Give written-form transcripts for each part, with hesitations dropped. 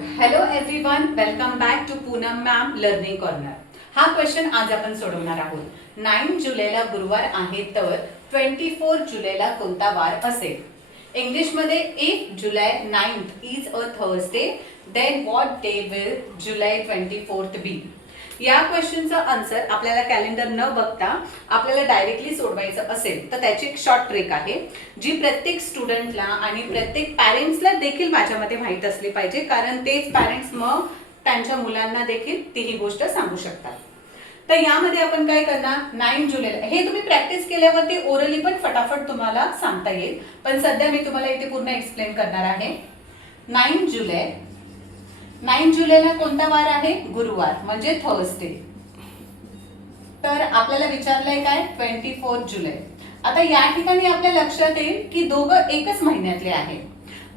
Hello everyone, welcome back to Poonam ma'am learning corner. हा question आज आपण सोडवणार आहोत. 9 जुलैला गुरुवार आहे तर 24 जुलैला कोणता वार असेल? इंग्लिशमध्ये if July 9th is a Thursday then what day will July 24th be? या क्वेश्चनचा आन्सर आपल्याला कॅलेंडर न बघता आपल्याला डायरेक्टली सोडवायचं असेल तर त्याची एक शॉर्ट ट्रिक आहे जी प्रत्येक स्टुडंटला आणि प्रत्येक पॅरेंट्सला देखील माझ्यामध्ये माहीत असली पाहिजे, कारण तेच पॅरेंट्स मग त्यांच्या मुलांना देखील तीही गोष्ट सांगू शकतात. तर यामध्ये आपण काय करणार, 9 जुलैला हे तुम्ही प्रॅक्टिस केल्यावरती ओरली पण फटाफट तुम्हाला सांगता येईल, पण सध्या मी तुम्हाला इथे पूर्ण एक्सप्लेन करणार आहे. 9 जुलैला कोणता वार आहे? गुरुवार म्हणजे थर्सडे. तर आपल्याला विचारलंय काय? 24 जुलै. आता या ठिकाणी आपल्या लक्षात येईल की दोघं एकच महिन्यातले आहे.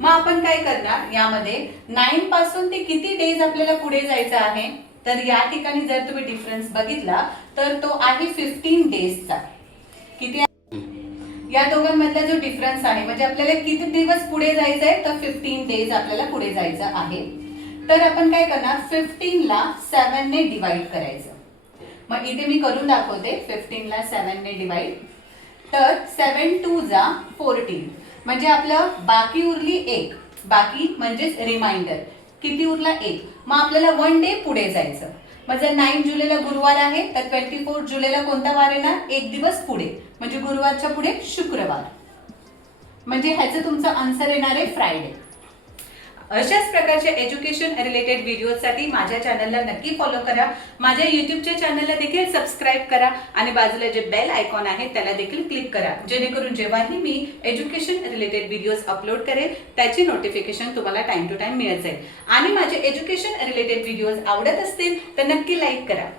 मग आपण काय करणार, यामध्ये 9 पासून ते किती डेज आपल्याला पुढे जायचं आहे? तर या ठिकाणी जर तुम्ही डिफरन्स बघितला तर तो आहे 15 डेजचा. किती या दोघांमधला जो डिफरन्स आहे म्हणजे आपल्याला किती दिवस पुढे जायचं आहे तर 15 डेज आपल्याला पुढे जायचं आहे. तर आपण काय करणार, 15 ला 7 ने डिवाइड करायचं. मग इथे मी करून दाखवते. 15 ला 7 ने डिवाइड, तर 7 2 जा 14 म्हणजे आपलं बाकी उरली 1. बाकी म्हणजेच रिमाइंडर किती उरला? 1. मग आपल्याला 1 डे पुढे जायचं. मग जर 9 जुलैला गुरुवार आहे तर 24 जुलैला कोणता वार येणार? 1 दिवस पुढे म्हणजे गुरुवारच्या पुढे शुक्रवार, म्हणजे ह्याचं तुमचं आन्सर येणार आहे फ्रायडे. अशाच प्रकारच्या एज्युकेशन रिलेटेड व्हिडिओसाठी माझ्या चॅनलला नक्की फॉलो करा. माझ्या यूट्यूबच्या चॅनलला देखील सबस्क्राईब करा आणि बाजूला जे बेल आयकॉन आहे त्याला देखील क्लिक करा, जेणेकरून जेव्हाही मी एज्युकेशन रिलेटेड व्हिडिओज अपलोड करेल त्याची नोटिफिकेशन तुम्हाला टाइम टू टाइम मिळत जाईल. आणि माझे एज्युकेशन रिलेटेड व्हिडिओज आवडत असतील तर नक्की लाईक करा.